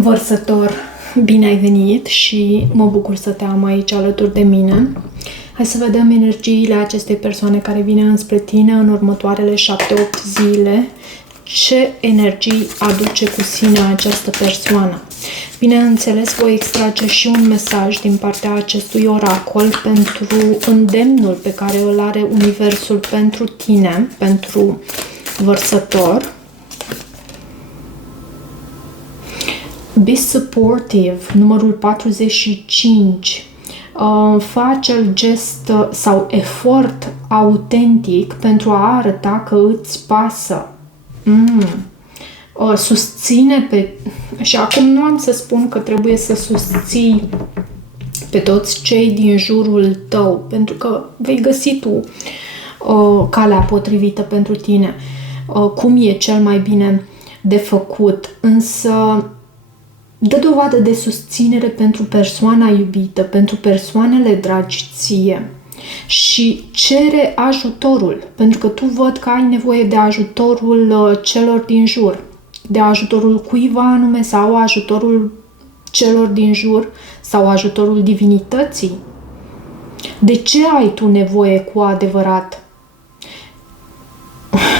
Vărsător, bine ai venit și mă bucur să te am aici alături de mine. Hai să vedem energiile acestei persoane care vine înspre tine în următoarele 7-8 zile. Ce energii aduce cu sine această persoană? Bineînțeles, voi extrage și un mesaj din partea acestui oracol pentru îndemnul pe care îl are Universul pentru tine, pentru Vărsător. Be supportive, numărul 45. Fă acel gest sau efort autentic pentru a arăta că îți pasă. Susține pe... Și acum nu am să spun că trebuie să susții pe toți cei din jurul tău, pentru că vei găsi tu calea potrivită pentru tine, cum e cel mai bine de făcut, însă dă dovadă de susținere pentru persoana iubită, pentru persoanele dragi ție și cere ajutorul, pentru că tu văd că ai nevoie de ajutorul celor din jur, de ajutorul cuiva anume sau ajutorul celor din jur sau ajutorul divinității. De ce ai tu nevoie cu adevărat?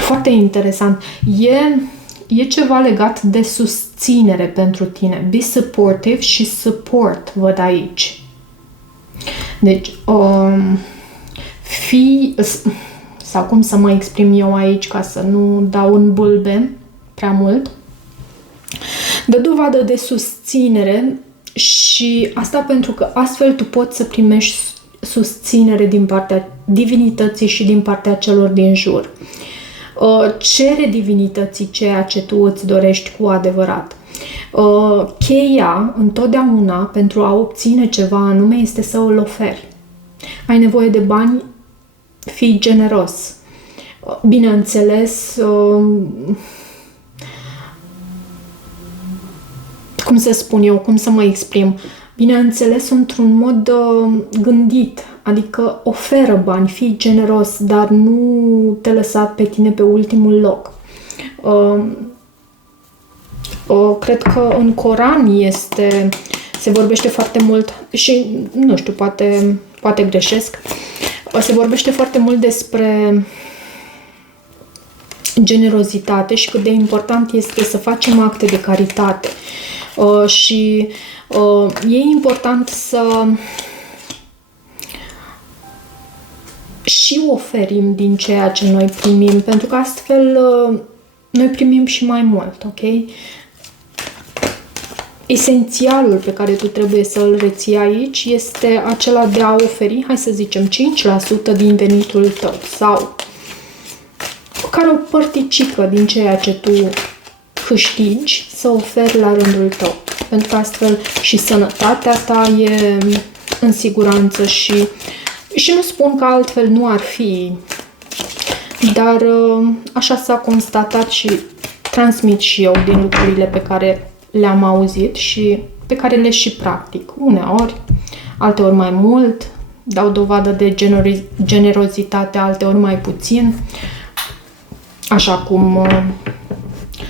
Foarte interesant. E ceva legat de susținere pentru tine. Be supportive și support, văd aici. Deci, sau cum să mă exprim eu aici ca să nu dau în bulbe prea mult, dă dovadă de susținere și asta pentru că astfel tu poți să primești susținere din partea divinității și din partea celor din jur. Cere divinității ceea ce tu îți dorești cu adevărat. Cheia întotdeauna pentru a obține ceva anume este să îl oferi. Ai nevoie de bani, fii generos. Bineînțeles, cum să spun eu, cum să mă exprim? Bineînțeles, într-un mod gândit, adică oferă bani, fii generos, dar nu te lăsa pe tine pe ultimul loc. Cred că în Coran se vorbește foarte mult și, nu știu, poate greșesc, se vorbește foarte mult despre generozitate și cât de important este să facem acte de caritate. Și e important să și oferim din ceea ce noi primim, pentru că astfel noi primim și mai mult, ok? Esențialul pe care tu trebuie să îl reții aici este acela de a oferi, hai să zicem, 5% din venitul tău sau care o părticică din ceea ce tu câștigi să oferi la rândul tău. Pentru că astfel și sănătatea ta e în siguranță și nu spun că altfel nu ar fi, dar așa s-a constatat și transmit și eu din lucrurile pe care le-am auzit și pe care le și practic. Uneori, alteori mai mult, dau dovadă de generozitate, alteori mai puțin, așa cum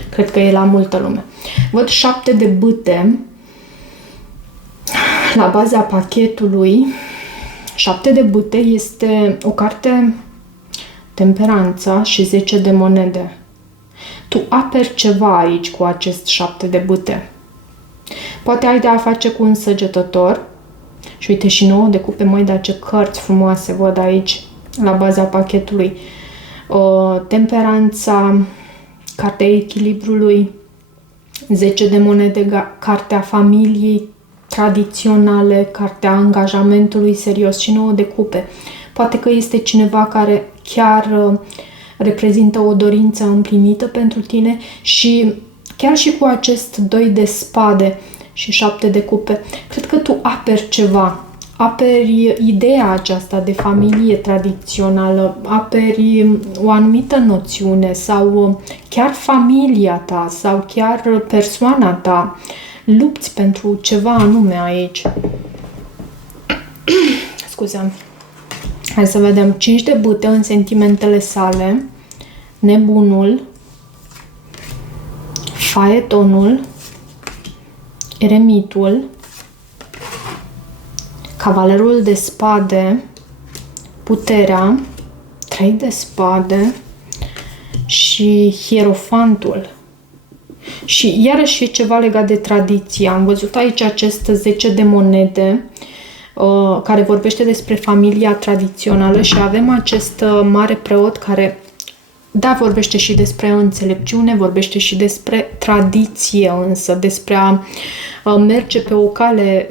cred că e la multă lume. Văd 7 de bâte la baza pachetului. 7 de bâte este o carte temperanța și 10 de monede. Tu aperi ceva aici cu acest 7 de bâte. Poate ai de a face cu un săgetător. Și uite și 9 de cupe, măi, dar ce cărți frumoase văd aici la baza pachetului. Temperanța, cartea echilibrului, 10 de monede, cartea familiei tradiționale, cartea angajamentului serios și 9 de cupe. Poate că este cineva care chiar reprezintă o dorință împlinită pentru tine și chiar și cu acest 2 de spade și 7 de cupe, cred că tu aperi ceva. Aperi ideea aceasta de familie tradițională, aperi o anumită noțiune sau chiar familia ta sau chiar persoana ta. Lupți pentru ceva anume aici. Scuze. Hai să vedem. 5 de bâte în sentimentele sale. Nebunul. Faetonul. Eremitul, Cavalerul de spade, Puterea, 3 de spade și Hierofantul. Și iarăși e ceva legat de tradiție. Am văzut aici acest 10 de monede care vorbește despre familia tradițională și avem acest mare preot care, da, vorbește și despre înțelepciune, vorbește și despre tradiție, însă despre a merge pe o cale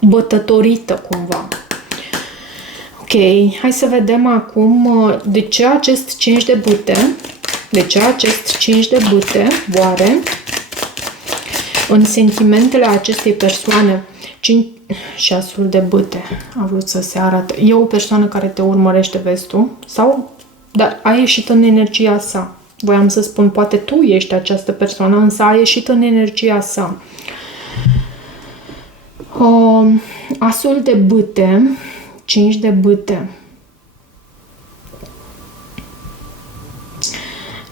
bătătorită cumva. Ok, hai să vedem acum de ce acest 5 de bâte, oare, în sentimentele acestei persoane. 6-ul de bâte a vrut să se arate. E o persoană care te urmărește, vezi tu? Sau, dar a ieșit în energia sa. Voiam să spun, poate tu ești această persoană, însă a ieșit în energia sa. Asul de bâte, 5 de bâte.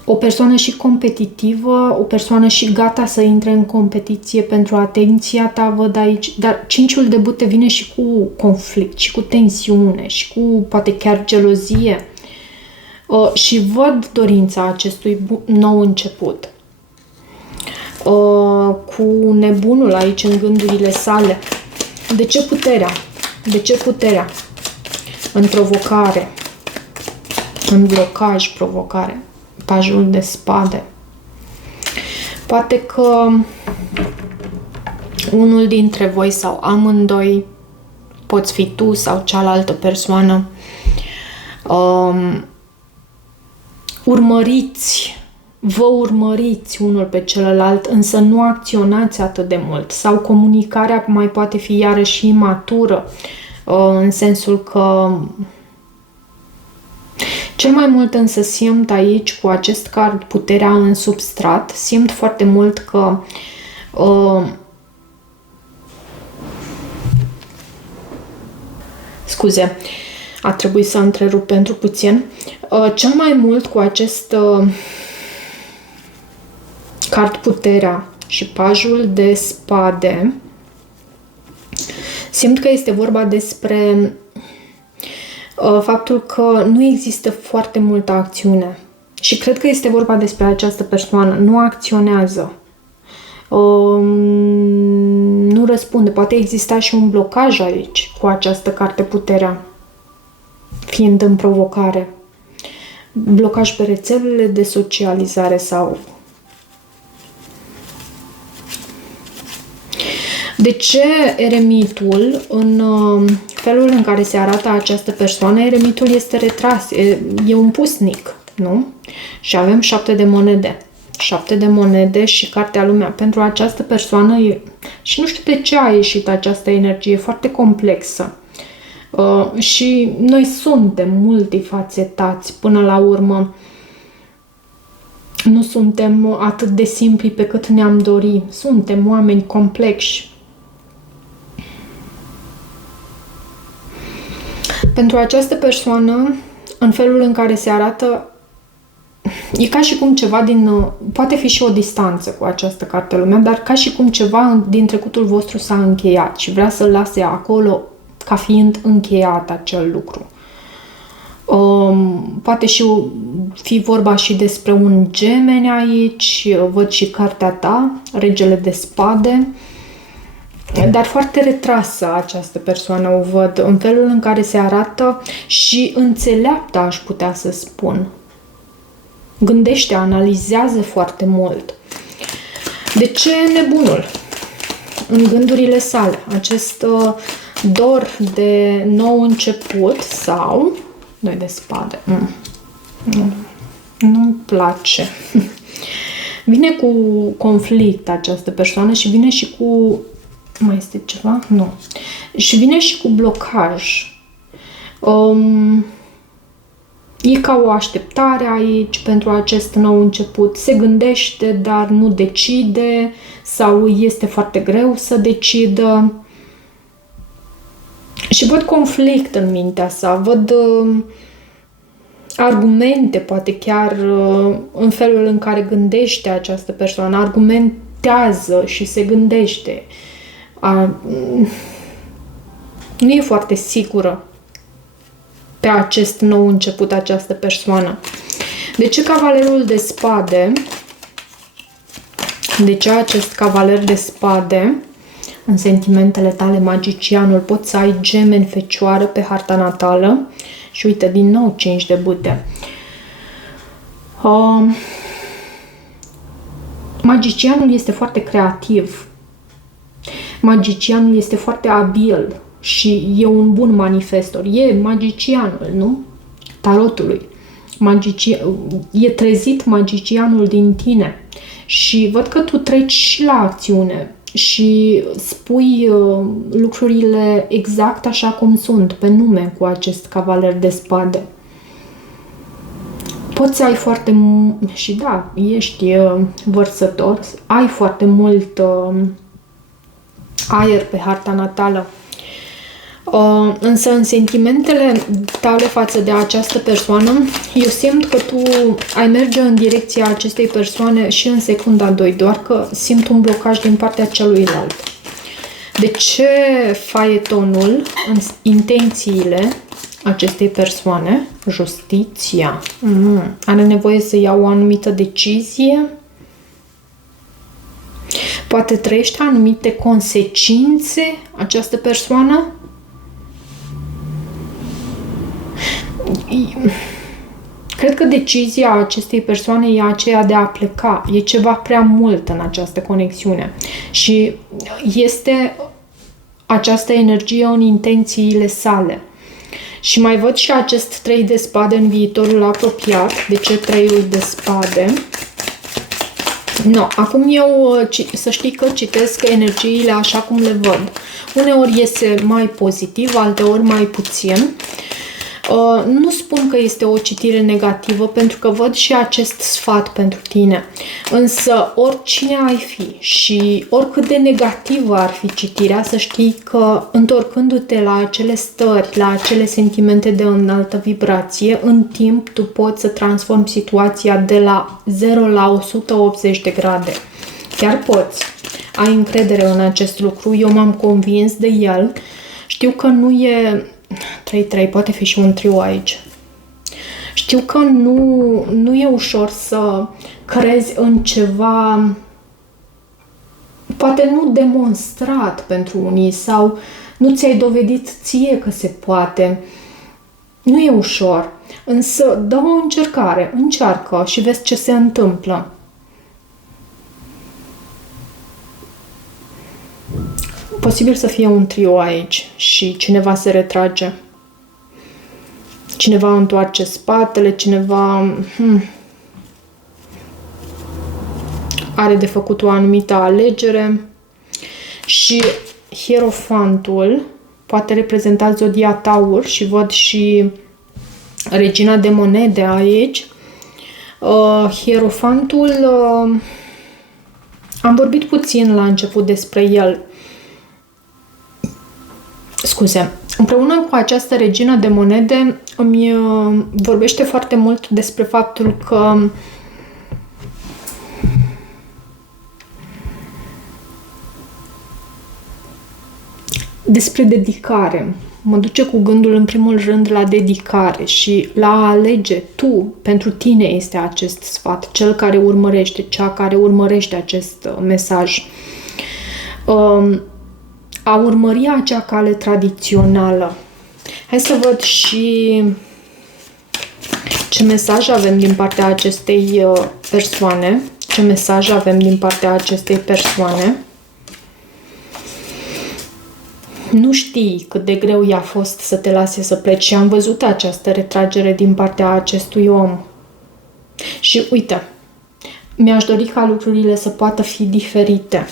O persoană și competitivă, o persoană și gata să intre în competiție pentru atenția ta, văd aici, dar 5-ul de bâte vine și cu conflict, și cu tensiune, și cu poate chiar gelozie. Și văd dorința acestui nou început. Cu nebunul aici în gândurile sale. De ce puterea? De ce puterea? În provocare. În blocaj, provocare. Pajul de spade. Poate că unul dintre voi sau amândoi, poți fi tu sau cealaltă persoană, vă urmăriți unul pe celălalt, însă nu acționați atât de mult. Sau comunicarea mai poate fi iarăși imatură, în sensul că cel mai mult însă simt aici cu acest card puterea în substrat, simt foarte mult că scuze, a trebuit să întrerup pentru puțin. Cel mai mult cu acest card puterea și pajul de spade, simt că este vorba despre faptul că nu există foarte multă acțiune. Și cred că este vorba despre această persoană. Nu acționează. Nu răspunde. Poate exista și un blocaj aici cu această carte puterea, fiind în provocare. Blocaj pe rețelele de socializare sau... De ce eremitul, în felul în care se arată această persoană, eremitul este retras, e un pusnic, nu? Și avem 7 de monede. 7 de monede și cartea lumea. Pentru această persoană, și nu știu de ce a ieșit această energie foarte complexă. Și noi suntem multifacetați până la urmă. Nu suntem atât de simpli pe cât ne-am dori. Suntem oameni complexi. Pentru această persoană, în felul în care se arată, e ca și cum ceva poate fi și o distanță cu această carte lumea, dar ca și cum ceva din trecutul vostru s-a încheiat și vrea să-l lase acolo ca fiind încheiat acel lucru. Poate și fi vorba și despre un gemene aici, văd și cartea ta, regele de spade, dar foarte retrasă această persoană, o văd în felul în care se arată și înțeleaptă, aș putea să spun. Gândește, analizează foarte mult. De ce nebunul? În gândurile sale, acest dor de nou început sau 2 de spade. Nu-mi place. Vine cu conflict această persoană și vine și cu... Mai este ceva? Nu. Și vine și cu blocaj. E ca o așteptare aici pentru acest nou început. Se gândește, dar nu decide sau este foarte greu să decidă. Și văd conflict în mintea sa, văd argumente, poate chiar în felul în care gândește această persoană, argumente meditează și se gândește. Nu e foarte sigură pe acest nou început această persoană. De ce cavalerul de spade? De ce acest cavaler de spade? În sentimentele tale, magicianul, poți să ai gemeni, fecioară pe harta natală. Și uite, din nou 5 de bâte. Magicianul este foarte creativ. Magicianul este foarte abil și e un bun manifestor. E magicianul, nu? Tarotului. E trezit magicianul din tine. Și văd că tu treci și la acțiune și spui lucrurile exact așa cum sunt, pe nume, cu acest cavaler de spade. Poți să ai foarte și da, ești vărsător, ai foarte mult aer pe harta natală. Însă în sentimentele tale față de această persoană, eu simt că tu ai merge în direcția acestei persoane și în secunda 2, doar că simt un blocaj din partea celuilalt. De ce faetonul, în intențiile acestei persoane, justiția, are nevoie să ia o anumită decizie? Poate trăiește anumite consecințe această persoană? Cred că decizia acestei persoane e aceea de a pleca. E ceva prea mult în această conexiune. Și este această energie în intențiile sale. Și mai văd și acest 3 de spade în viitorul apropiat. De ce 3-ul de spade? No, acum eu să știi că citesc energiile așa cum le văd. Uneori iese mai pozitiv, alteori mai puțin. Nu spun că este o citire negativă, pentru că văd și acest sfat pentru tine. Însă, oricine ai fi și oricât de negativă ar fi citirea, să știi că, întorcându-te la acele stări, la acele sentimente de înaltă vibrație, în timp tu poți să transformi situația de la 0 la 180 de grade. Chiar poți. Ai încredere în acest lucru. Eu m-am convins de el. Știu că nu e 3-3, poate fi și un trio aici. Știu că nu e ușor să crezi în ceva, poate nu demonstrat pentru unii sau nu ți-ai dovedit ție că se poate. Nu e ușor, însă dă o încercare, încearcă și vezi ce se întâmplă. Posibil să fie un trio aici și cineva se retrage. Cineva întoarce spatele, cineva are de făcut o anumită alegere. Și Hierofantul poate reprezenta zodia Taur și văd și regina de monede aici. Hierofantul, am vorbit puțin la început despre el. Scuze, împreună cu această regină de monede îmi vorbește foarte mult despre faptul că despre dedicare. Mă duce cu gândul în primul rând la dedicare și la a alege tu, pentru tine este acest sfat, cel care urmărește, cea care urmărește acest mesaj. A urmări acea cale tradițională. Hai să văd și ce mesaj avem din partea acestei persoane. Ce mesaj avem din partea acestei persoane. Nu știi cât de greu i-a fost să te lase să pleci și am văzut această retragere din partea acestui om. Și uite, mi-aș dori ca lucrurile să poată fi diferite.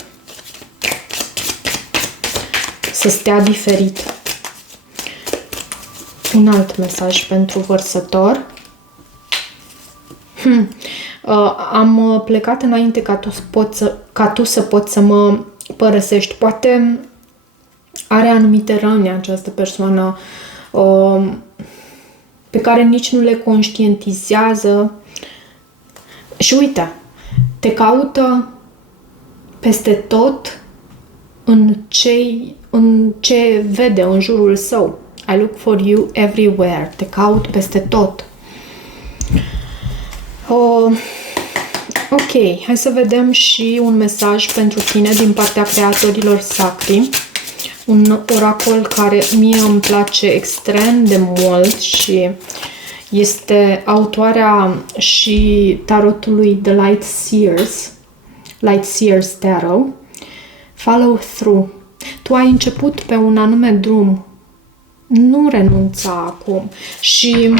Să stea diferit. Un alt mesaj pentru vărsător. Am plecat înainte ca tu să poți să mă părăsești. Poate are anumite răni această persoană pe care nici nu le conștientizează. Și uite, te caută peste tot în ce vede în jurul său. I look for you everywhere. Te caut peste tot. Ok, hai să vedem și un mesaj pentru tine din partea creatorilor sacri. Un oracol care mie îmi place extrem de mult și este autoarea și tarotului The Light Seers Tarot. Follow through. Tu ai început pe un anume drum. Nu renunța acum. Și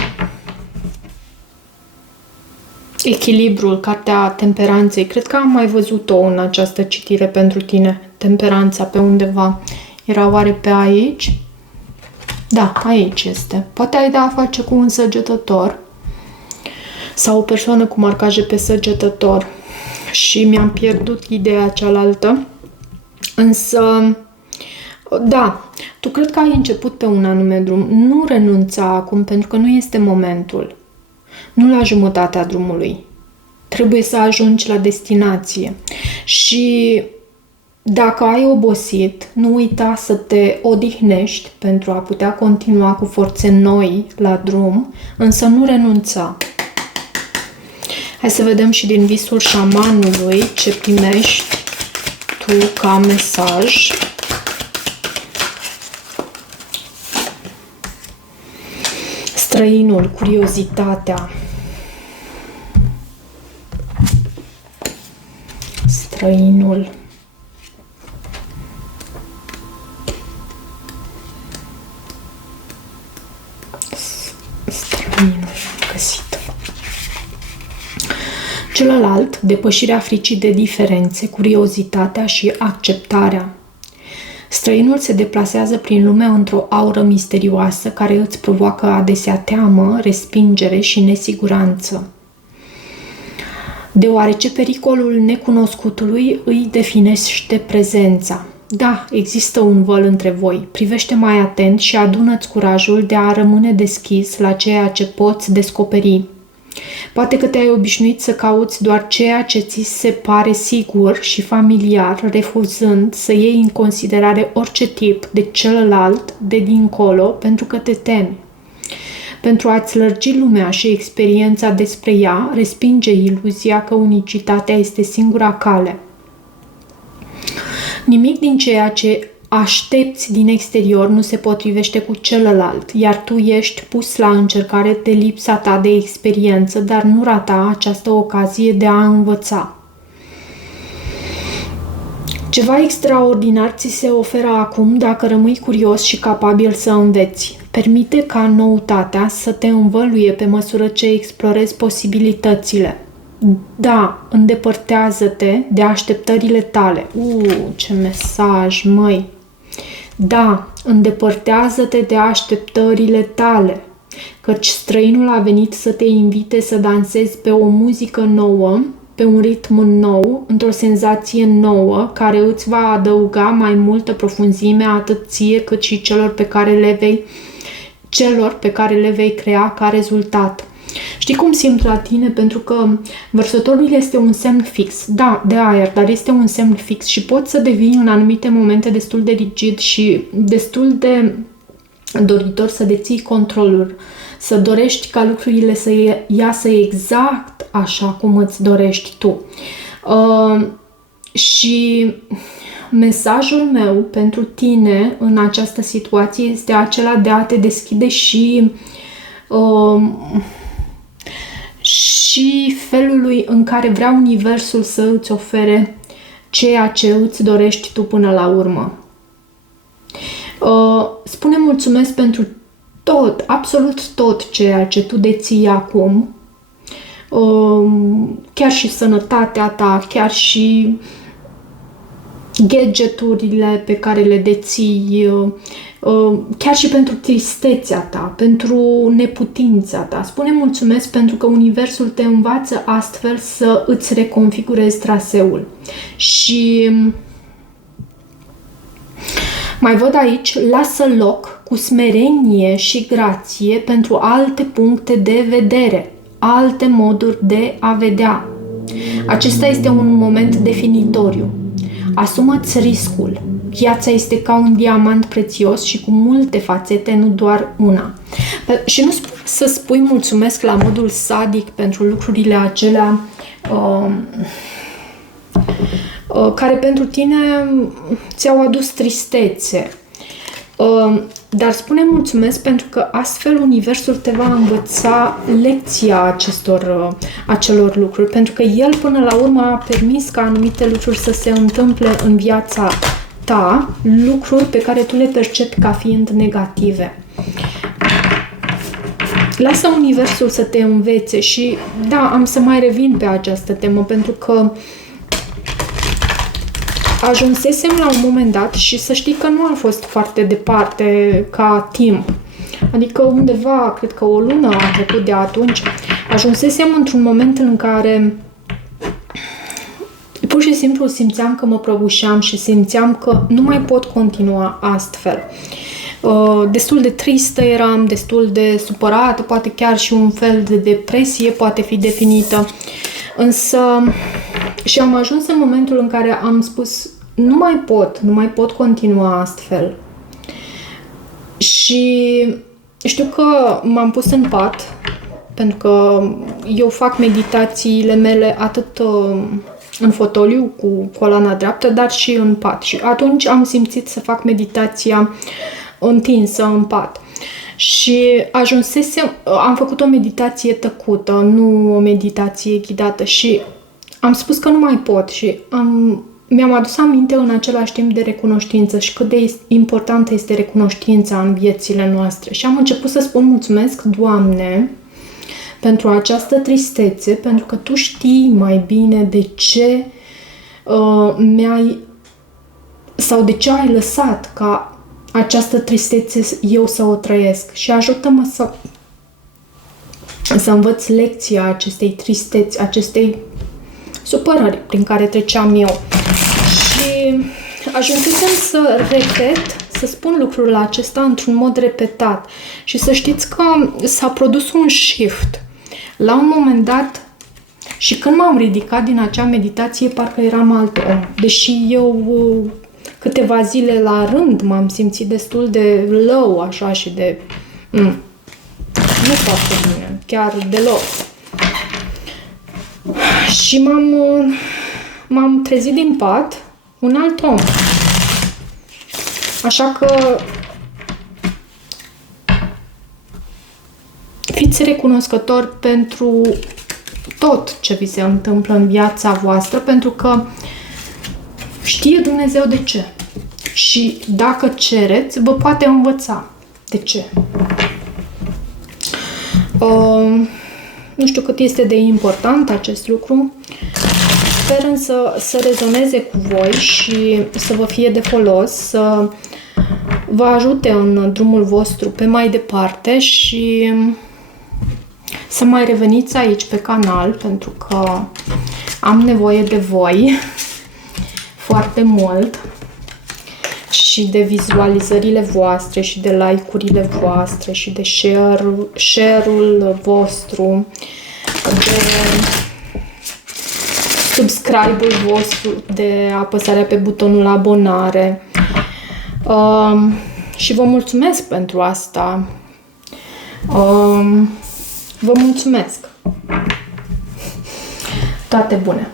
echilibrul, cartea temperanței. Cred că am mai văzut-o în această citire pentru tine. Temperanța pe undeva. Era oare pe aici? Da, aici este. Poate ai de a face cu un săgetător sau o persoană cu marcaje pe săgetător. Și mi-am pierdut ideea cealaltă. Însă, da, tu cred că ai început pe un anume drum. Nu renunța acum, pentru că nu este momentul. Nu la jumătatea drumului. Trebuie să ajungi la destinație. Și dacă ai obosit, nu uita să te odihnești pentru a putea continua cu forțe noi la drum, însă nu renunța. Hai să vedem și din visul șamanului ce primești tu ca mesaj. Străinul, curiozitatea. Străinul. Străinul, am găsit. Celălalt, depășirea fricii de diferențe, curiozitatea și acceptarea. Străinul se deplasează prin lume într-o aură misterioasă care îți provoacă adesea teamă, respingere și nesiguranță. Deoarece pericolul necunoscutului îi definește prezența. Da, există un văl între voi. Privește mai atent și adună-ți curajul de a rămâne deschis la ceea ce poți descoperi. Poate că te-ai obișnuit să cauți doar ceea ce ți se pare sigur și familiar, refuzând să iei în considerare orice tip de celălalt de dincolo pentru că te temi. Pentru a-ți lărgi lumea și experiența despre ea, respinge iluzia că unicitatea este singura cale. Nimic din ceea ce aștepți din exterior nu se potrivește cu celălalt, iar tu ești pus la încercare de lipsa ta de experiență, dar nu rata această ocazie de a învăța. Ceva extraordinar ți se oferă acum dacă rămâi curios și capabil să înveți. Permite ca noutatea să te învăluie pe măsură ce explorezi posibilitățile. Da, îndepărtează-te de așteptările tale. Ce mesaj, măi! Da, îndepărtează-te de așteptările tale, căci străinul a venit să te invite să dansezi pe o muzică nouă, pe un ritm nou, într-o senzație nouă, care îți va adăuga mai multă profunzime atât ție cât și celor pe care le vei crea ca rezultat. Știi cum simt la tine? Pentru că vărsătorul este un semn fix, da, de aer, dar este un semn fix și poți să devii în anumite momente destul de rigid și destul de doritor să deții controlul, să dorești ca lucrurile să iasă exact așa cum îți dorești tu. Și mesajul meu pentru tine în această situație este acela de a te deschide și felului în care vrea Universul să îți ofere ceea ce îți dorești tu până la urmă. Spune mulțumesc pentru tot, absolut tot ceea ce tu deții acum, chiar și sănătatea ta, chiar și gadgeturile pe care le deții, chiar și pentru tristețea ta, pentru neputința ta. Spune mulțumesc pentru că Universul te învață astfel să îți reconfigurezi traseul. Și mai văd aici, lasă loc cu smerenie și grație pentru alte puncte de vedere, alte moduri de a vedea. Acesta este un moment definitoriu. Asumă-ți riscul. Viața este ca un diamant prețios și cu multe fațete, nu doar una. Și nu să spui mulțumesc la modul sadic pentru lucrurile acelea care pentru tine ți-au adus tristețe. Dar spune mulțumesc pentru că astfel universul te va învăța lecția acelor lucruri. Pentru că el până la urmă a permis ca anumite lucruri să se întâmple în viața ta, lucruri pe care tu le percepi ca fiind negative. Lasă universul să te învețe și da, am să mai revin pe această temă pentru că ajunsesem la un moment dat și să știi că nu a fost foarte departe ca timp. Adică undeva, cred că o lună a trecut de atunci, ajunsesem într-un moment în care pur și simplu simțeam că mă prăbușeam și simțeam că nu mai pot continua astfel. Destul de tristă eram, destul de supărată, poate chiar și un fel de depresie poate fi definită. Însă și am ajuns în momentul în care am spus nu mai pot continua astfel. Și știu că m-am pus în pat, pentru că eu fac meditațiile mele atât în fotoliu cu coloana dreaptă, dar și în pat. Și atunci am simțit să fac meditația întinsă în pat. Și am făcut o meditație tăcută, nu o meditație ghidată și am spus că nu mai pot și mi-am adus aminte în același timp de recunoștință și cât de importantă este recunoștința în viețile noastre. Și am început să spun mulțumesc, Doamne, pentru această tristețe, pentru că Tu știi mai bine de ce sau de ce ai lăsat ca această tristețe eu să o trăiesc și ajută-mă să învăț lecția acestei tristeți, acestei supărări prin care treceam eu. Și ajunsesem să repet, să spun lucrul acesta într-un mod repetat. Și să știți că s-a produs un shift. La un moment dat, și când m-am ridicat din acea meditație, parcă eram alt om. Deși eu câteva zile la rând m-am simțit destul de low, așa, și de nu foarte bine, chiar deloc. Și m-am trezit din pat un alt om. Așa că fiți recunoscători pentru tot ce vi se întâmplă în viața voastră, pentru că știe Dumnezeu de ce. Și dacă cereți, vă poate învăța de ce. Nu știu cât este de important acest lucru. Sper însă să rezoneze cu voi și să vă fie de folos, să vă ajute în drumul vostru pe mai departe și să mai reveniți aici pe canal, pentru că am nevoie de voi foarte mult și de vizualizările voastre și de like-urile voastre și de share-ul vostru, de subscribe-ul vostru, de apăsarea pe butonul abonare. Și vă mulțumesc pentru asta. Vă mulțumesc. Toate bune!